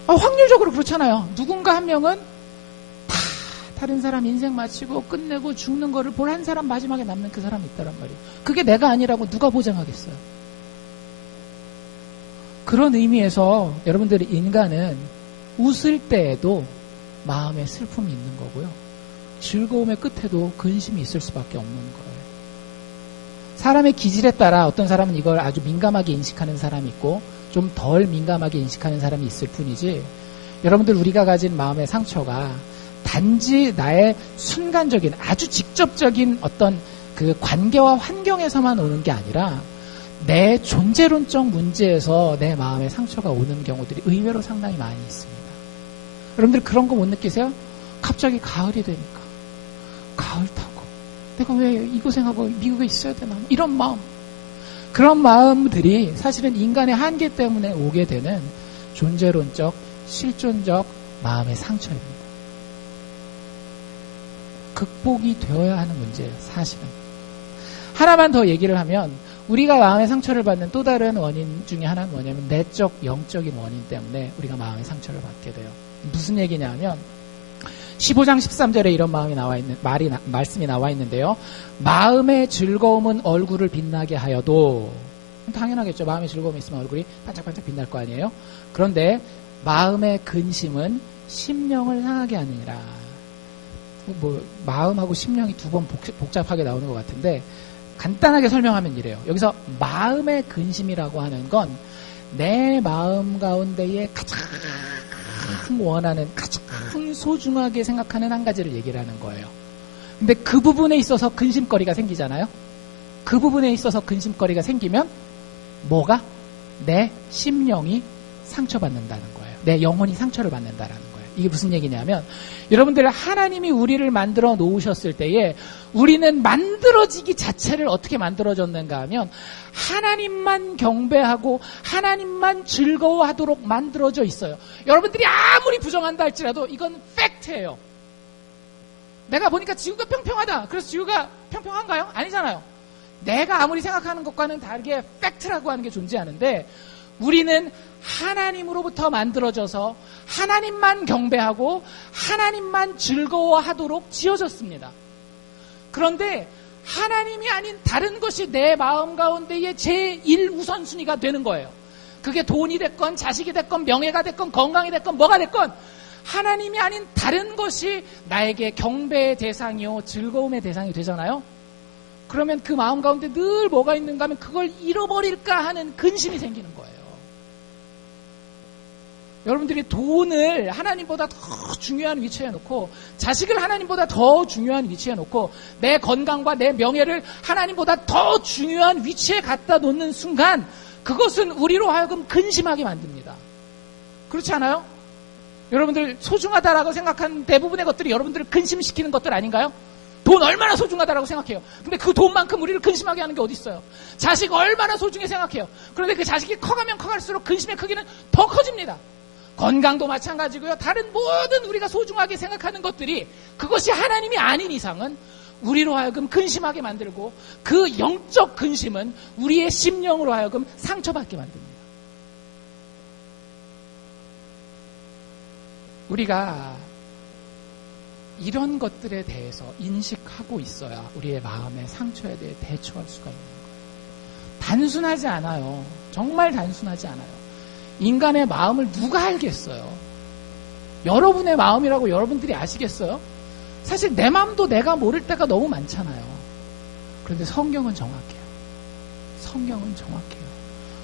확률적으로 그렇잖아요. 누군가 한 명은 다 다른 사람 인생 마치고 끝내고 죽는 거를 볼 한 사람 마지막에 남는 그 사람이 있다란 말이에요. 그게 내가 아니라고 누가 보장하겠어요. 그런 의미에서 여러분들이 인간은 웃을 때에도 마음에 슬픔이 있는 거고요. 즐거움의 끝에도 근심이 있을 수밖에 없는 거예요. 사람의 기질에 따라 어떤 사람은 이걸 아주 민감하게 인식하는 사람이 있고 좀 덜 민감하게 인식하는 사람이 있을 뿐이지 여러분들 우리가 가진 마음의 상처가 단지 나의 순간적인 아주 직접적인 어떤 그 관계와 환경에서만 오는 게 아니라 내 존재론적 문제에서 내 마음의 상처가 오는 경우들이 의외로 상당히 많이 있습니다. 여러분들 그런 거 못 느끼세요? 갑자기 가을이 되니까 가을 타고 내가 왜 이 고생하고 미국에 있어야 되나 이런 마음, 그런 마음들이 사실은 인간의 한계 때문에 오게 되는 존재론적, 실존적 마음의 상처입니다. 극복이 되어야 하는 문제예요, 사실은. 하나만 더 얘기를 하면 우리가 마음의 상처를 받는 또 다른 원인 중에 하나는 뭐냐면 내적, 영적인 원인 때문에 우리가 마음의 상처를 받게 돼요. 무슨 얘기냐면 15장 13절에 이런 말씀이 나와 있는데요. 마음의 즐거움은 얼굴을 빛나게 하여도, 당연하겠죠. 마음의 즐거움이 있으면 얼굴이 반짝반짝 빛날 거 아니에요. 그런데 마음의 근심은 심령을 상하게 하느니라. 마음하고 심령이 두 번 복잡하게 나오는 것 같은데 간단하게 설명하면 이래요. 여기서 마음의 근심이라고 하는 건 내 마음 가운데에 가장 원하는, 가장 소중하게 생각하는 한 가지를 얘기를 하는 거예요. 근데 그 부분에 있어서 근심거리가 생기잖아요. 그 부분에 있어서 근심거리가 생기면 뭐가? 내 심령이 상처받는다는 거예요. 내 영혼이 상처를 받는다라는 거예요. 이게 무슨 얘기냐면 여러분들, 하나님이 우리를 만들어 놓으셨을 때에 우리는 만들어지기 자체를 어떻게 만들어졌는가 하면 하나님만 경배하고 하나님만 즐거워하도록 만들어져 있어요. 여러분들이 아무리 부정한다 할지라도 이건 팩트예요. 내가 보니까 지구가 평평하다. 그래서 지구가 평평한가요? 아니잖아요. 내가 아무리 생각하는 것과는 다르게 팩트라고 하는 게 존재하는데 우리는 하나님으로부터 만들어져서 하나님만 경배하고 하나님만 즐거워하도록 지어졌습니다. 그런데 하나님이 아닌 다른 것이 내 마음 가운데의 제1우선순위가 되는 거예요. 그게 돈이 됐건 자식이 됐건 명예가 됐건 건강이 됐건 뭐가 됐건 하나님이 아닌 다른 것이 나에게 경배의 대상이요 즐거움의 대상이 되잖아요. 그러면 그 마음 가운데 늘 뭐가 있는가 하면 그걸 잃어버릴까 하는 근심이 생기는 거예요. 여러분들이 돈을 하나님보다 더 중요한 위치에 놓고 자식을 하나님보다 더 중요한 위치에 놓고 내 건강과 내 명예를 하나님보다 더 중요한 위치에 갖다 놓는 순간 그것은 우리로 하여금 근심하게 만듭니다. 그렇지 않아요? 여러분들 소중하다라고 생각하는 대부분의 것들이 여러분들을 근심시키는 것들 아닌가요? 돈 얼마나 소중하다라고 생각해요. 근데 그 돈만큼 우리를 근심하게 하는 게 어디 있어요? 자식 얼마나 소중히 생각해요. 그런데 그 자식이 커가면 커갈수록 근심의 크기는 더 커집니다. 건강도 마찬가지고요. 다른 모든 우리가 소중하게 생각하는 것들이 그것이 하나님이 아닌 이상은 우리로 하여금 근심하게 만들고 그 영적 근심은 우리의 심령으로 하여금 상처받게 만듭니다. 우리가 이런 것들에 대해서 인식하고 있어야 우리의 마음의 상처에 대해 대처할 수가 있는 거예요. 단순하지 않아요. 정말 단순하지 않아요. 인간의 마음을 누가 알겠어요? 여러분의 마음이라고 여러분들이 아시겠어요? 사실 내 마음도 내가 모를 때가 너무 많잖아요. 그런데 성경은 정확해요. 성경은 정확해요.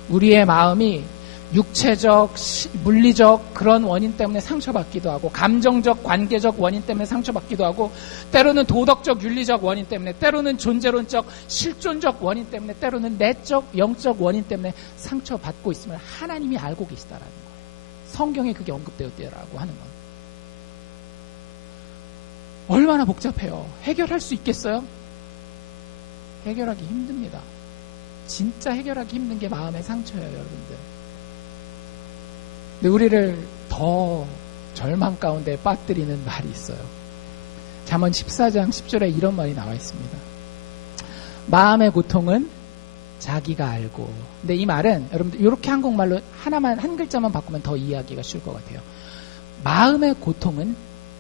우리의 마음이 육체적, 물리적 그런 원인 때문에 상처받기도 하고 감정적, 관계적 원인 때문에 상처받기도 하고 때로는 도덕적, 윤리적 원인 때문에 때로는 존재론적, 실존적 원인 때문에 때로는 내적, 영적 원인 때문에 상처받고 있음을 하나님이 알고 계시다라는 거예요. 성경에 그게 언급되었다라고 하는 건. 얼마나 복잡해요. 해결할 수 있겠어요? 해결하기 힘듭니다. 진짜 해결하기 힘든 게 마음의 상처예요, 여러분들. 근데 우리를 더 절망 가운데 빠뜨리는 말이 있어요. 잠언 14장 10절에 이런 말이 나와 있습니다. 마음의 고통은 자기가 알고. 근데 이 말은 여러분들 이렇게 한국말로 하나만 한 글자만 바꾸면 더 이해하기가 쉬울 것 같아요. 마음의 고통은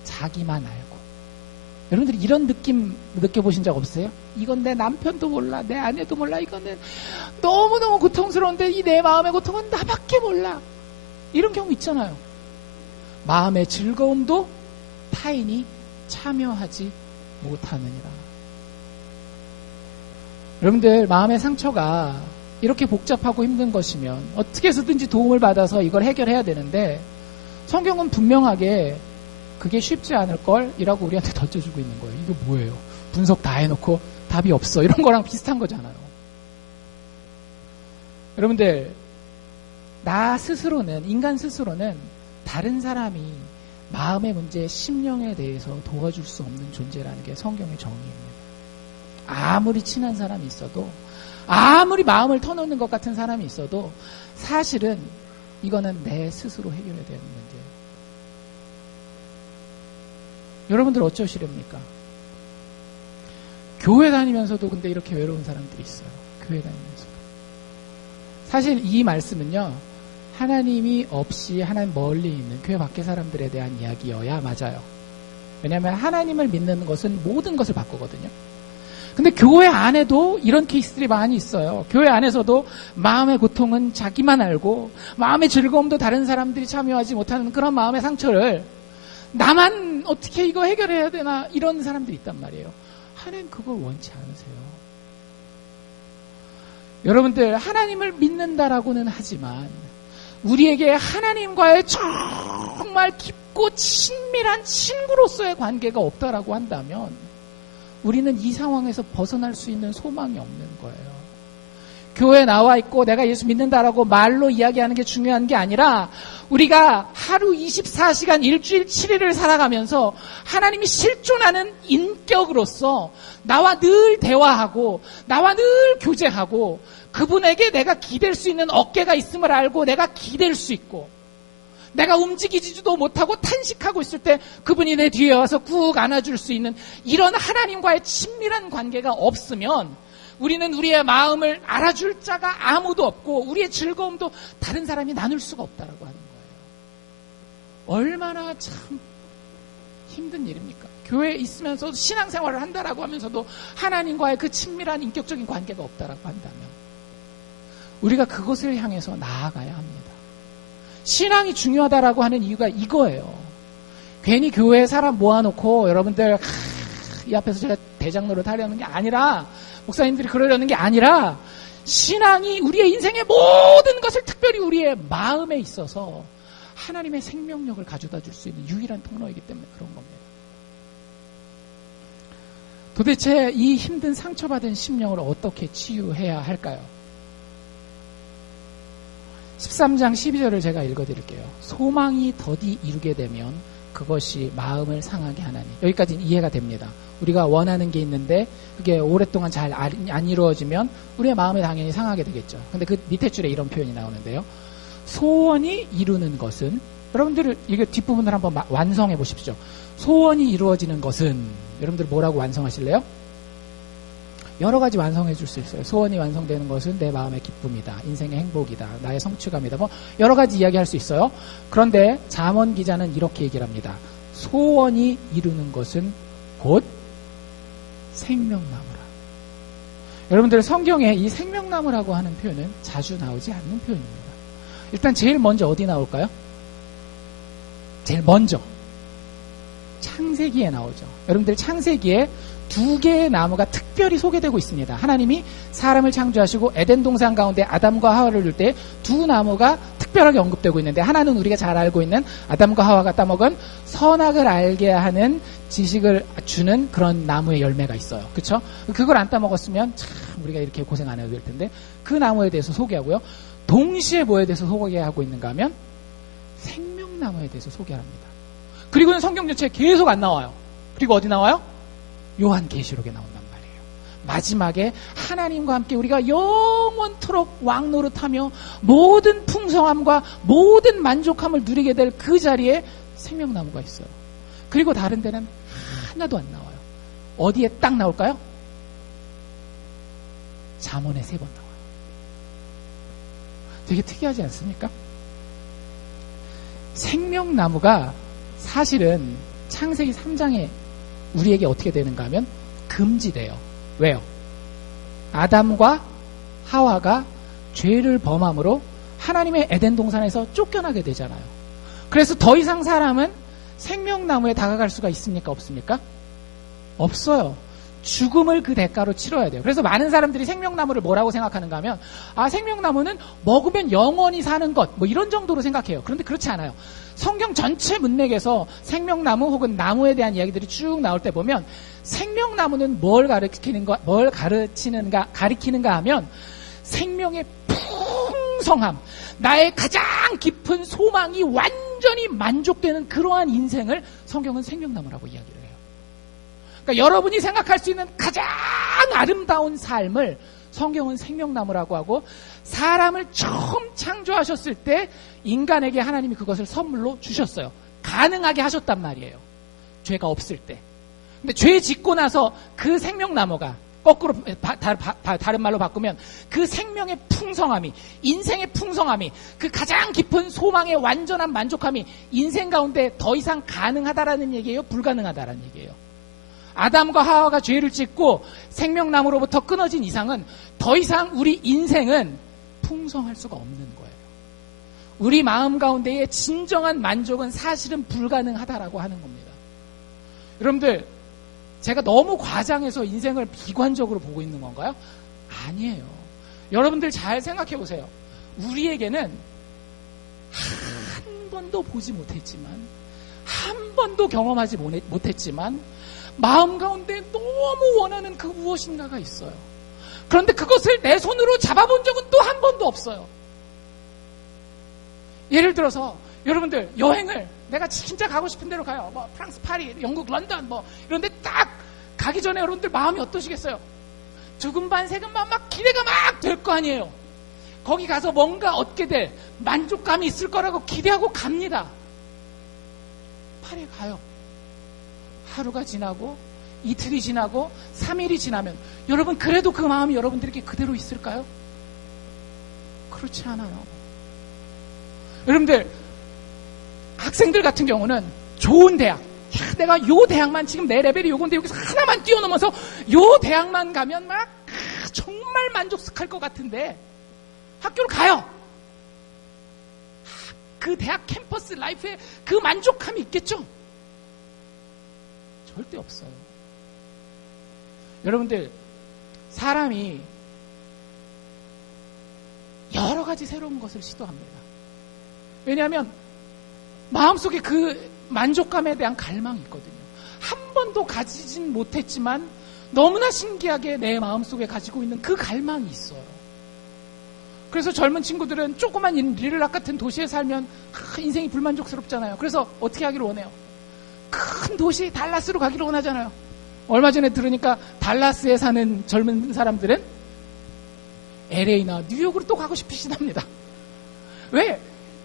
자기만 알고. 여러분들 이런 느낌 느껴보신 적 없으세요? 이건 내 남편도 몰라, 내 아내도 몰라, 이거는 너무너무 고통스러운데 이 내 마음의 고통은 나밖에 몰라. 이런 경우 있잖아요. 마음의 즐거움도 타인이 참여하지 못하느니라. 여러분들 마음의 상처가 이렇게 복잡하고 힘든 것이면 어떻게 해서든지 도움을 받아서 이걸 해결해야 되는데 성경은 분명하게 그게 쉽지 않을 걸 이라고 우리한테 던져주고 있는 거예요. 이게 뭐예요? 분석 다 해놓고 답이 없어. 이런 거랑 비슷한 거잖아요. 여러분들 나 스스로는, 인간 스스로는 다른 사람이 마음의 문제, 심령에 대해서 도와줄 수 없는 존재라는 게 성경의 정의입니다. 아무리 친한 사람이 있어도, 아무리 마음을 터놓는 것 같은 사람이 있어도 사실은 이거는 내 스스로 해결해야 되는 문제예요. 여러분들 어쩌시렵니까? 교회 다니면서도 근데 이렇게 외로운 사람들이 있어요. 교회 다니면서도. 사실 이 말씀은요, 하나님이 없이 하나님 멀리 있는 교회 밖의 사람들에 대한 이야기여야 맞아요. 왜냐하면 하나님을 믿는 것은 모든 것을 바꾸거든요. 근데 교회 안에도 이런 케이스들이 많이 있어요. 교회 안에서도 마음의 고통은 자기만 알고 마음의 즐거움도 다른 사람들이 참여하지 못하는 그런 마음의 상처를 나만 어떻게 이거 해결해야 되나 이런 사람들이 있단 말이에요. 하나님 그걸 원치 않으세요. 여러분들 하나님을 믿는다라고는 하지만 우리에게 하나님과의 정말 깊고 친밀한 친구로서의 관계가 없다라고 한다면 우리는 이 상황에서 벗어날 수 있는 소망이 없는 거예요. 교회에 나와 있고 내가 예수 믿는다라고 말로 이야기하는 게 중요한 게 아니라 우리가 하루 24시간 일주일 7일을 살아가면서 하나님이 실존하는 인격으로서 나와 늘 대화하고 나와 늘 교제하고 그분에게 내가 기댈 수 있는 어깨가 있음을 알고 내가 기댈 수 있고 내가 움직이지도 못하고 탄식하고 있을 때 그분이 내 뒤에 와서 꾹 안아줄 수 있는 이런 하나님과의 친밀한 관계가 없으면 우리는 우리의 마음을 알아줄 자가 아무도 없고 우리의 즐거움도 다른 사람이 나눌 수가 없다라고 하는 거예요. 얼마나 참 힘든 일입니까? 교회에 있으면서 신앙생활을 한다라고 하면서도 하나님과의 그 친밀한 인격적인 관계가 없다라고 한다면 우리가 그것을 향해서 나아가야 합니다. 신앙이 중요하다라고 하는 이유가 이거예요. 괜히 교회에 사람 모아놓고 여러분들 이 앞에서 제가 대장로를 하려는 게 아니라 목사님들이 그러려는 게 아니라 신앙이 우리의 인생의 모든 것을 특별히 우리의 마음에 있어서 하나님의 생명력을 가져다 줄 수 있는 유일한 통로이기 때문에 그런 겁니다. 도대체 이 힘든 상처받은 심령을 어떻게 치유해야 할까요? 13장 12절을 제가 읽어드릴게요. 소망이 더디 이루게 되면 그것이 마음을 상하게 하나니. 여기까지는 이해가 됩니다. 우리가 원하는 게 있는데 그게 오랫동안 잘 안 이루어지면 우리의 마음이 당연히 상하게 되겠죠. 근데 그 밑에 줄에 이런 표현이 나오는데요. 소원이 이루는 것은 여러분들 이게 뒷부분을 한번 완성해 보십시오. 소원이 이루어지는 것은 여러분들 뭐라고 완성하실래요? 여러 가지 완성해 줄 수 있어요. 소원이 완성되는 것은 내 마음의 기쁨이다. 인생의 행복이다. 나의 성취감이다. 뭐 여러 가지 이야기할 수 있어요. 그런데 잠언 기자는 이렇게 얘기를 합니다. 소원이 이루는 것은 곧 생명나무라. 여러분들 성경에 이 생명나무라고 하는 표현은 자주 나오지 않는 표현입니다. 일단 제일 먼저 어디 나올까요? 제일 먼저 창세기에 나오죠. 여러분들 창세기에 두 개의 나무가 특별히 소개되고 있습니다. 하나님이 사람을 창조하시고 에덴 동산 가운데 아담과 하와를 줄 때 두 나무가 특별하게 언급되고 있는데 하나는 우리가 잘 알고 있는 아담과 하와가 따먹은 선악을 알게 하는 지식을 주는 그런 나무의 열매가 있어요. 그렇죠? 그걸 안 따먹었으면 참 우리가 이렇게 고생 안 해도 될 텐데 그 나무에 대해서 소개하고요. 동시에 뭐에 대해서 소개하고 있는가 하면 생명나무에 대해서 소개합니다. 그리고는 성경 전체에 계속 안 나와요. 그리고 어디 나와요? 요한계시록에 나온단 말이에요. 마지막에 하나님과 함께 우리가 영원토록 왕노릇하며 모든 풍성함과 모든 만족함을 누리게 될 그 자리에 생명나무가 있어요. 그리고 다른 데는 하나도 안 나와요. 어디에 딱 나올까요? 잠언에 3번 나와요. 되게 특이하지 않습니까? 생명나무가 사실은 창세기 3장에 우리에게 어떻게 되는가 하면 금지돼요. 왜요? 아담과 하와가 죄를 범함으로 하나님의 에덴 동산에서 쫓겨나게 되잖아요. 그래서 더 이상 사람은 생명나무에 다가갈 수가 있습니까? 없습니까? 없어요. 죽음을 그 대가로 치러야 돼요. 그래서 많은 사람들이 생명나무를 뭐라고 생각하는가 하면 생명나무는 먹으면 영원히 사는 것 뭐 이런 정도로 생각해요. 그런데 그렇지 않아요. 성경 전체 문맥에서 생명나무 혹은 나무에 대한 이야기들이 쭉 나올 때 보면 생명나무는 뭘 가리키는가 하면 생명의 풍성함, 나의 가장 깊은 소망이 완전히 만족되는 그러한 인생을 성경은 생명나무라고 이야기를 해요. 그러니까 여러분이 생각할 수 있는 가장 아름다운 삶을 성경은 생명나무라고 하고 사람을 처음 창조하셨을 때 인간에게 하나님이 그것을 선물로 주셨어요. 가능하게 하셨단 말이에요. 죄가 없을 때. 근데 죄 짓고 나서 그 생명나무가 거꾸로 다른 말로 바꾸면 그 생명의 풍성함이, 인생의 풍성함이, 그 가장 깊은 소망의 완전한 만족함이 인생 가운데 더 이상 가능하다라는 얘기예요? 불가능하다라는 얘기예요? 아담과 하와가 죄를 짓고 생명나무로부터 끊어진 이상은 더 이상 우리 인생은 풍성할 수가 없는 거예요. 우리 마음 가운데의 진정한 만족은 사실은 불가능하다라고 하는 겁니다. 여러분들, 제가 너무 과장해서 인생을 비관적으로 보고 있는 건가요? 아니에요. 여러분들 잘 생각해 보세요. 우리에게는 한 번도 보지 못했지만, 한 번도 경험하지 못했지만 마음 가운데 너무 원하는 그 무엇인가가 있어요. 그런데 그것을 내 손으로 잡아본 적은 또 한 번도 없어요. 예를 들어서 여러분들 여행을 내가 진짜 가고 싶은 데로 가요. 뭐 프랑스, 파리, 영국, 런던 뭐 이런 데 딱 가기 전에 여러분들 마음이 어떠시겠어요? 두근반 세근반 막 기대가 막 될 거 아니에요. 거기 가서 뭔가 얻게 될 만족감이 있을 거라고 기대하고 갑니다. 파리에 가요. 하루가 지나고 이틀이 지나고 3일이 지나면 여러분 그래도 그 마음이 여러분들에게 그대로 있을까요? 그렇지 않아요. 여러분들 학생들 같은 경우는 좋은 대학, 내가 요 대학만 지금 내 레벨이 요건데 여기서 하나만 뛰어넘어서 요 대학만 가면 막 정말 만족할 것 같은데 학교를 가요. 그 대학 캠퍼스 라이프에 그 만족감이 있겠죠? 절대 없어요. 여러분들, 사람이 여러 가지 새로운 것을 시도합니다. 왜냐하면 마음속에 그 만족감에 대한 갈망이 있거든요. 한 번도 가지진 못했지만 너무나 신기하게 내 마음속에 가지고 있는 그 갈망이 있어요. 그래서 젊은 친구들은 조그만 리를락 같은 도시에 살면 인생이 불만족스럽잖아요. 그래서 어떻게 하기를 원해요? 큰 도시 달라스로 가기를 원하잖아요. 얼마 전에 들으니까 달라스에 사는 젊은 사람들은 LA나 뉴욕으로 또 가고 싶으시답니다. 왜?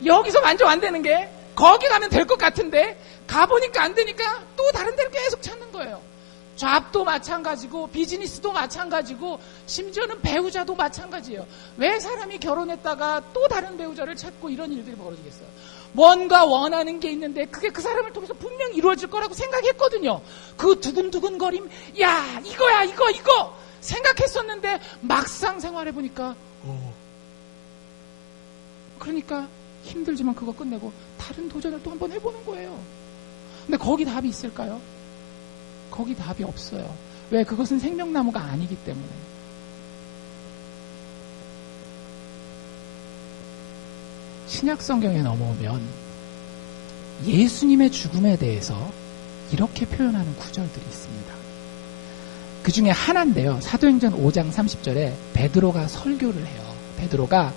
여기서 만족 안 되는 게 거기 가면 될 것 같은데 가보니까 안 되니까 또 다른 데를 계속 찾는 거예요. 잡도 마찬가지고 비즈니스도 마찬가지고 심지어는 배우자도 마찬가지예요. 왜 사람이 결혼했다가 또 다른 배우자를 찾고 이런 일들이 벌어지겠어요? 뭔가 원하는 게 있는데 그게 그 사람을 통해서 분명히 이루어질 거라고 생각했거든요. 그 두근두근거림, 야 이거야 이거 생각했었는데 막상 생활해보니까 그러니까 힘들지만 그거 끝내고 다른 도전을 또 한번 해보는 거예요. 근데 거기 답이 있을까요? 거기 답이 없어요. 왜? 그것은 생명나무가 아니기 때문에. 신약 성경에 넘어오면 예수님의 죽음에 대해서 이렇게 표현하는 구절들이 있습니다. 그 중에 하나인데요. 사도행전 5장 30절에 베드로가 설교를 해요. 베드로가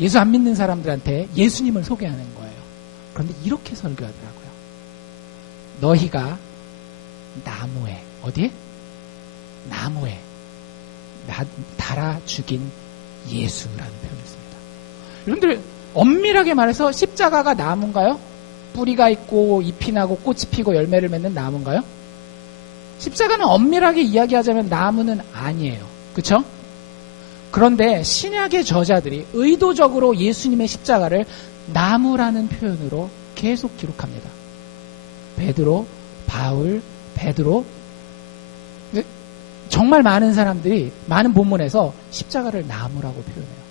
예수 안 믿는 사람들한테 예수님을 소개하는 거예요. 그런데 이렇게 설교하더라고요. 너희가 나무에, 어디에? 나무에 달아 죽인 예수라는 표현을 씁니다. 여러분들 엄밀하게 말해서 십자가가 나무인가요? 뿌리가 있고 잎이 나고 꽃이 피고 열매를 맺는 나무인가요? 십자가는 엄밀하게 이야기하자면 나무는 아니에요. 그렇죠? 그런데 신약의 저자들이 의도적으로 예수님의 십자가를 나무라는 표현으로 계속 기록합니다. 베드로, 바울, 베드로, 정말 많은 사람들이 많은 본문에서 십자가를 나무라고 표현해요.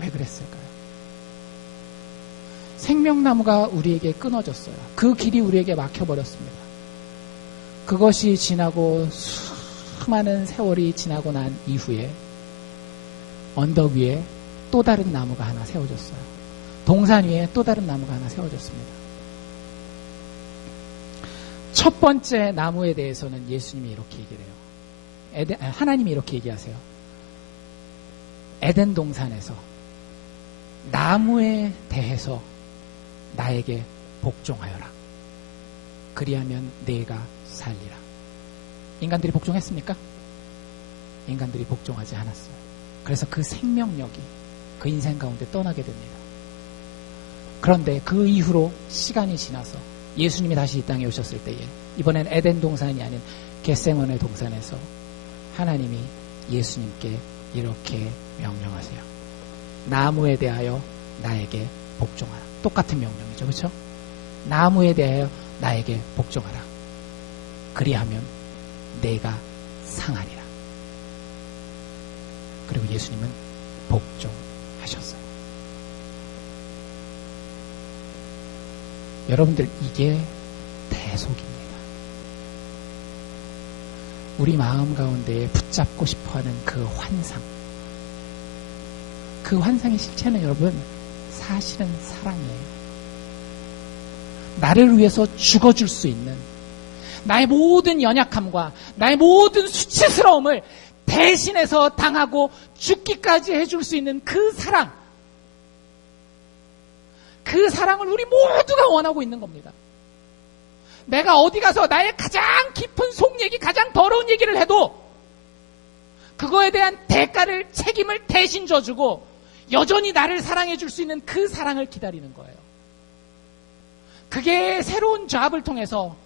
왜 그랬을까요? 생명나무가 우리에게 끊어졌어요. 그 길이 우리에게 막혀버렸습니다. 그것이 지나고 수많은 세월이 지나고 난 이후에 언덕 위에 또 다른 나무가 하나 세워졌어요. 동산 위에 또 다른 나무가 하나 세워졌습니다. 첫 번째 나무에 대해서는 예수님이 이렇게 얘기를 해요. 하나님이 이렇게 얘기하세요. 에덴 동산에서 나무에 대해서 나에게 복종하여라. 그리하면 내가 살리라. 인간들이 복종했습니까? 인간들이 복종하지 않았어요. 그래서 그 생명력이 그 인생 가운데 떠나게 됩니다. 그런데 그 이후로 시간이 지나서 예수님이 다시 이 땅에 오셨을 때에 이번엔 에덴 동산이 아닌 겟세마네 동산에서 하나님이 예수님께 이렇게 명령하세요. 나무에 대하여 나에게 복종하라. 똑같은 명령이죠. 그렇죠? 나무에 대하여 나에게 복종하라. 그리하면 내가 상하리라. 그리고 예수님은 복종하셨어요. 여러분들, 이게 대속입니다. 우리 마음 가운데에 붙잡고 싶어하는 그 환상, 그 환상의 실체는 여러분 사실은 사랑이에요. 나를 위해서 죽어줄 수 있는, 나의 모든 연약함과 나의 모든 수치스러움을 대신해서 당하고 죽기까지 해줄 수 있는 그 사랑, 그 사랑을 우리 모두가 원하고 있는 겁니다. 내가 어디 가서 나의 가장 깊은 속 얘기, 가장 더러운 얘기를 해도 그거에 대한 대가를, 책임을 대신 져주고 여전히 나를 사랑해 줄 수 있는 그 사랑을 기다리는 거예요. 그게 새로운 잡을 통해서,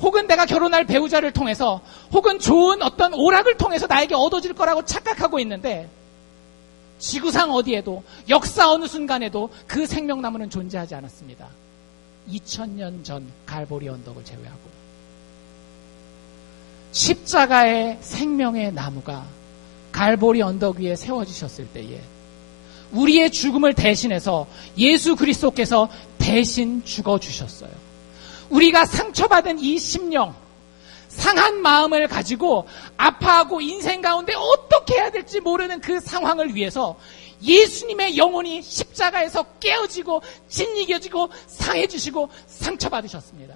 혹은 내가 결혼할 배우자를 통해서, 혹은 좋은 어떤 오락을 통해서 나에게 얻어질 거라고 착각하고 있는데, 지구상 어디에도, 역사 어느 순간에도 그 생명나무는 존재하지 않았습니다. 2000년 전 갈보리 언덕을 제외하고. 십자가의 생명의 나무가 갈보리 언덕 위에 세워지셨을 때에 우리의 죽음을 대신해서 예수 그리스도께서 대신 죽어주셨어요. 우리가 상처받은 이 심령, 상한 마음을 가지고 아파하고 인생 가운데 어떻게 해야 될지 모르는 그 상황을 위해서 예수님의 영혼이 십자가에서 깨어지고 짓이겨지고 상해주시고 상처받으셨습니다.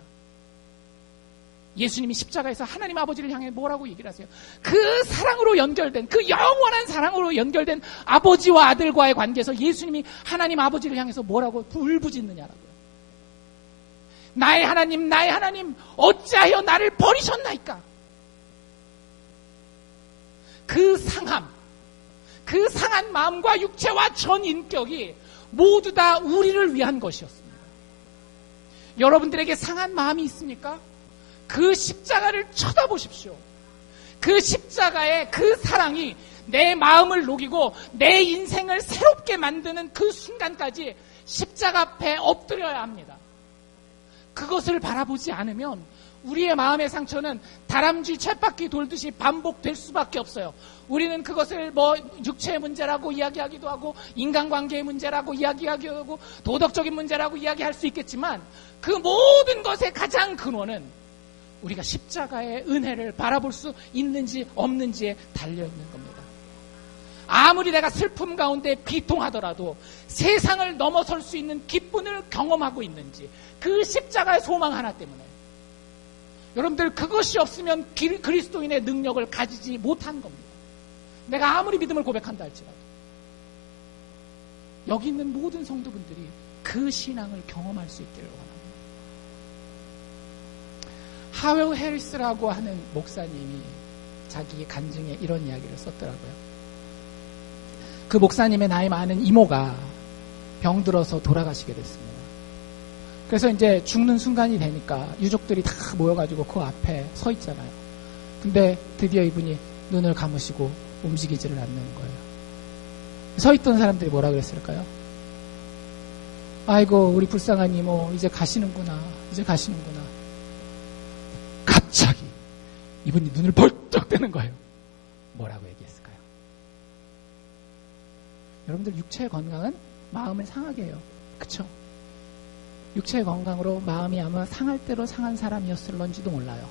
예수님이 십자가에서 하나님 아버지를 향해 뭐라고 얘기를 하세요? 그 사랑으로 연결된, 그 영원한 사랑으로 연결된 아버지와 아들과의 관계에서 예수님이 하나님 아버지를 향해서 뭐라고 울부짖느냐라고요. 나의 하나님, 나의 하나님, 어찌하여 나를 버리셨나이까? 그 상함, 그 상한 마음과 육체와 전 인격이 모두 다 우리를 위한 것이었습니다. 여러분들에게 상한 마음이 있습니까? 그 십자가를 쳐다보십시오. 그 십자가의 그 사랑이 내 마음을 녹이고 내 인생을 새롭게 만드는 그 순간까지 십자가 앞에 엎드려야 합니다. 그것을 바라보지 않으면 우리의 마음의 상처는 다람쥐 쳇바퀴 돌듯이 반복될 수밖에 없어요. 우리는 그것을 육체의 문제라고 이야기하기도 하고, 인간관계의 문제라고 이야기하기도 하고, 도덕적인 문제라고 이야기할 수 있겠지만, 그 모든 것의 가장 근원은 우리가 십자가의 은혜를 바라볼 수 있는지 없는지에 달려있는 겁니다. 아무리 내가 슬픔 가운데 비통하더라도 세상을 넘어설 수 있는 기쁨을 경험하고 있는지, 그 십자가의 소망 하나 때문에. 여러분들, 그것이 없으면 그리스도인의 능력을 가지지 못한 겁니다. 내가 아무리 믿음을 고백한다 할지라도. 여기 있는 모든 성도분들이 그 신앙을 경험할 수 있기를 원합니다. 하웰 해리스라고 하는 목사님이 자기의 간증에 이런 이야기를 썼더라고요. 그 목사님의 나이 많은 이모가 병들어서 돌아가시게 됐습니다. 그래서 이제 죽는 순간이 되니까 유족들이 다 모여가지고 그 앞에 서 있잖아요. 근데 드디어 이분이 눈을 감으시고 움직이지를 않는 거예요. 서 있던 사람들이 뭐라 그랬을까요? 아이고, 우리 불쌍한 이모 이제 가시는구나, 이제 가시는구나. 갑자기 이분이 눈을 벌떡 뜨는 거예요. 뭐라고 얘기했을까요? 여러분들, 육체의 건강은 마음을 상하게 해요. 그쵸? 육체의 건강으로 마음이 아마 상할 대로 상한 사람이었을런지도 몰라요.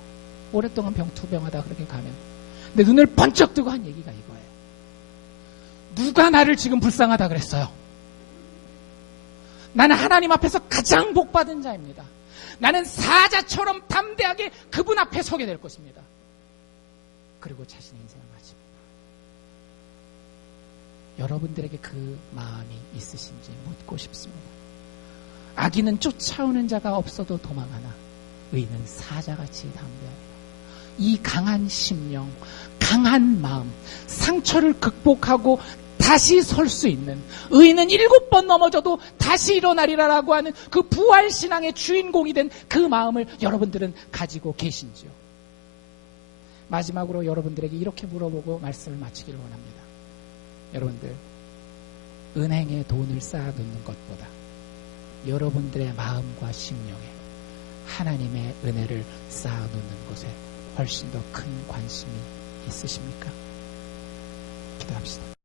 오랫동안 병투병하다 그렇게 가면. 근데 눈을 번쩍 뜨고 한 얘기가 이거예요. 누가 나를 지금 불쌍하다 그랬어요? 나는 하나님 앞에서 가장 복받은 자입니다. 나는 사자처럼 담대하게 그분 앞에 서게 될 것입니다. 그리고 자신의 인생을 마칩니다. 여러분들에게 그 마음이 있으신지 묻고 싶습니다. 악인은 쫓아오는 자가 없어도 도망하나 의인은 사자같이 담대하리라. 이 강한 심령, 강한 마음, 상처를 극복하고 다시 설 수 있는, 의인은 7번 넘어져도 다시 일어나리라라고 하는 그 부활신앙의 주인공이 된 그 마음을 여러분들은 가지고 계신지요? 마지막으로 여러분들에게 이렇게 물어보고 말씀을 마치기를 원합니다. 여러분들, 은행에 돈을 쌓아놓는 것보다 여러분들의 마음과 심령에 하나님의 은혜를 쌓아놓는 것에 훨씬 더 큰 관심이 있으십니까? 기도합시다.